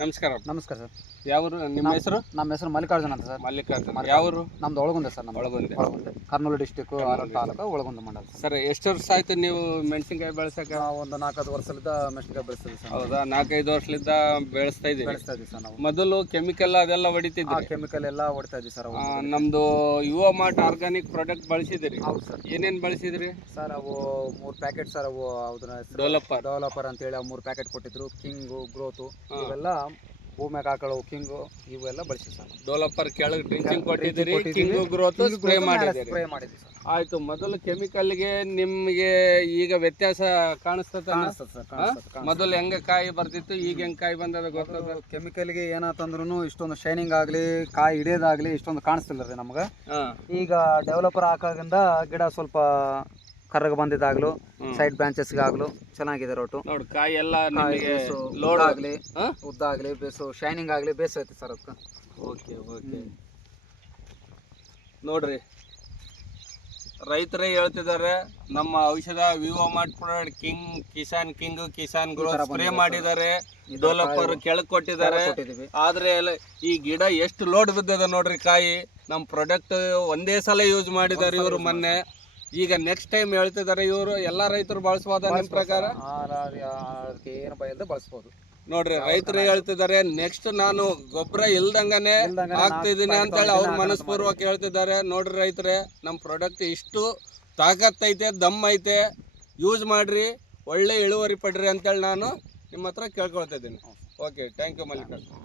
ನಮಸ್ಕಾರ. ನಮಸ್ಕಾರ ಸರ್. ಯಾವರು ನಿಮ್ಮ ಹೆಸರು? ನಮ್ಮ ಹೆಸರು ಮಲ್ಲಿಕಾರ್ಜುನ ಅಂತ ಸರ್. ಮಲ್ಲಿಕಾರ್ಜುನ. ಯಾವರು? ನಮ್ದು ಒಳಗುಂದೆ ಸರ್. ಒಳಗುಂದೆ. ಕರ್ನೂಲು ಡಿಸ್ಟಿಕ್ ತಾಲೂಕು ಒಳಗುಂದೆ ಮಂಡಲ ಸರ್. ಎಷ್ಟು ವರ್ಷ ಆಯ್ತು ನೀವು ಮೆಣಸಿನಕಾಯಿ ಬೆಳೆಸಕ್ಕೆ? ಒಂದು 4-5 ವರ್ಷದಿಂದ ಮೆಣಸಿನಕಾಯಿ ಬೆಳೆಸ್ತೀವಿ ಸರ್. ಹೌದಾ? 4-5 ವರ್ಷದಿಂದ ಬೆಳೆಸ್ತಾ ಇದ್ದೀವಿ ಸರ್ ನಾವು. ಮೊದಲು ಕೆಮಿಕಲ್ ಅದೆಲ್ಲ ಹೊಡಿತಿದ್ರಿ? ಕೆಮಿಕಲ್ ಎಲ್ಲ ಹೊಡಿತಾ ಇದ್ದೀವಿ ಸರ್. ನಮ್ದು ಯುವ ಮಾರ್ಟ್ ಆರ್ಗಾನಿಕ್ ಪ್ರಾಡಕ್ಟ್ ಬಳಸಿದಿರಿ? ಹೌದು ಸರ್. ಏನೇನು ಬಳಸಿದ್ರಿ ಸರ್? ಅವು 3 ಪ್ಯಾಕೆಟ್ ಸರ್. ಅವು ಡೆವಲಪರ್ ಅಂತ ಹೇಳಿ 3 ಪ್ಯಾಕೆಟ್ ಕೊಟ್ಟಿದ್ರು. ಕಿಂಗು, ಗ್ರೋತು ಇವೆಲ್ಲ ಭೂಮಿಯಾಗ ಹಾಕೊಳ್ಳೋ ಕಿಂಗು ಇವೆಲ್ಲ ಬಳಸಿ ಸರ್. ಡೆವಲಪರ್ ಕೆಳಗೆ ಡ್ರಿಂಚಿಂಗ್ ಕೊಟ್ಟಿದ್ದೀರಿ, ಕಿಂಗು ಗ್ರೋತ್ ಸ್ಪ್ರೇ ಮಾಡಿದ್ದೀರಿ ಸರ್. ಆಯ್ತು. ಮೊದಲು ಕೆಮಿಕಲ್ಗೆ ನಿಮಗೆ ಈಗ ವ್ಯತ್ಯಾಸ ಕಾಣಿಸ್ತದೆ? ಮೊದಲು ಹೆಂಗ ಕಾಯಿ ಬರ್ತಿತ್ತು, ಈಗ ಹೆಂಗ್ ಕಾಯಿ ಬಂದದ ಗೊತ್ತದ? ಕೆಮಿಕಲ್ಗೆ ಏನಾತಂದ್ರೂ ಇಷ್ಟೊಂದು ಶೈನಿಂಗ್ ಆಗಲಿ, ಕಾಯಿ ಹಿಡಿಯೋದಾಗ್ಲಿ ಇಷ್ಟೊಂದು ಕಾಣಿಸ್ತಿಲ್ಲ ರೀ ನಮ್ಗೆ. ಈಗ ಡೆವಲಪರ್ ಹಾಕೋದ್ರಿಂದ ಗಿಡ ಸ್ವಲ್ಪ ಕರ್ರಗೆ ಬಂದಿದ್ದಾಗ್ಲು, ಸೈಡ್ ಬ್ರಾಂಚಸ್ಗೆ ಆಗ್ಲು ಚೆನ್ನಾಗಿದೆ ರೋಟು. ನೋಡಿ ಕಾಯಿ ಎಲ್ಲ ಲೋಡ್ ಆಗಲಿ, ಉದ್ದ ಆಗಲಿ, ಬೇಸು ಶೈನಿಂಗ್ ಆಗಲಿ ಬೇಸ್ ಐತೆ ಸರ್ ಅದಕ್ಕೆ. Okay okay. ನೋಡ್ರಿ, ರೈತರೇ ಹೇಳ್ತಿದ್ದಾರೆ ನಮ್ಮ ಔಷಧ Vivo mart product Kisan growth spray ಮಾಡಿದ್ದಾರೆ, ಡೆವಲಪರ್ ಕೆಳಗೆ ಕೊಟ್ಟಿದ್ದಾರೆ. ಆದ್ರೆ ಈ ಗಿಡ ಎಷ್ಟು ಲೋಡ್ ಬಿದ್ದದ ನೋಡ್ರಿ ಕಾಯಿ. ನಮ್ಮ ಪ್ರಾಡಕ್ಟ್ ಒಂದೇ ಸಲ ಯೂಸ್ ಮಾಡಿದ್ದಾರೆ ಇವರು ಮೊನ್ನೆ. ಈಗ ನೆಕ್ಸ್ಟ್ ಟೈಮ್ ಹೇಳ್ತಿದ್ದಾರೆ ಇವರು. ಎಲ್ಲಾ ರೈತರು ಬಳಸಬಹುದಾ ನಿಮ್ಮ ಪ್ರಕಾರ? ಏನು ಬಯಲ್ದೆ ಬಳಸಬಹುದು ನೋಡ್ರಿ. ರೈತರು ಹೇಳ್ತಿದ್ದಾರೆ ನೆಕ್ಸ್ಟ್ ನಾನು ಗೊಬ್ಬರ ಇಲ್ದಂಗನೆ ಹಾಕ್ತಿದ್ದೀನಿ ಅಂತ ಹೇಳಿ ಅವ್ರ ಮನಸ್ಪೂರ್ವಕ ಹೇಳ್ತಿದ್ದಾರೆ. ನೋಡ್ರಿ ರೈತರೇ, ನಮ್ಮ ಪ್ರಾಡಕ್ಟ್ ಇಷ್ಟು ತಾಕತ್ತೈತೆ, ದಮ್ ಐತೆ, ಯೂಸ್ ಮಾಡ್ರಿ, ಒಳ್ಳೆ ಇಳುವರಿ ಪಡ್ರಿ ಅಂತೇಳಿ ನಾನು ನಿಮ್ಮ ಹತ್ರ ಕೇಳ್ಕೊಳ್ತಾ ಇದ್ದೀನಿ. Okay, thank you Mallikarjun.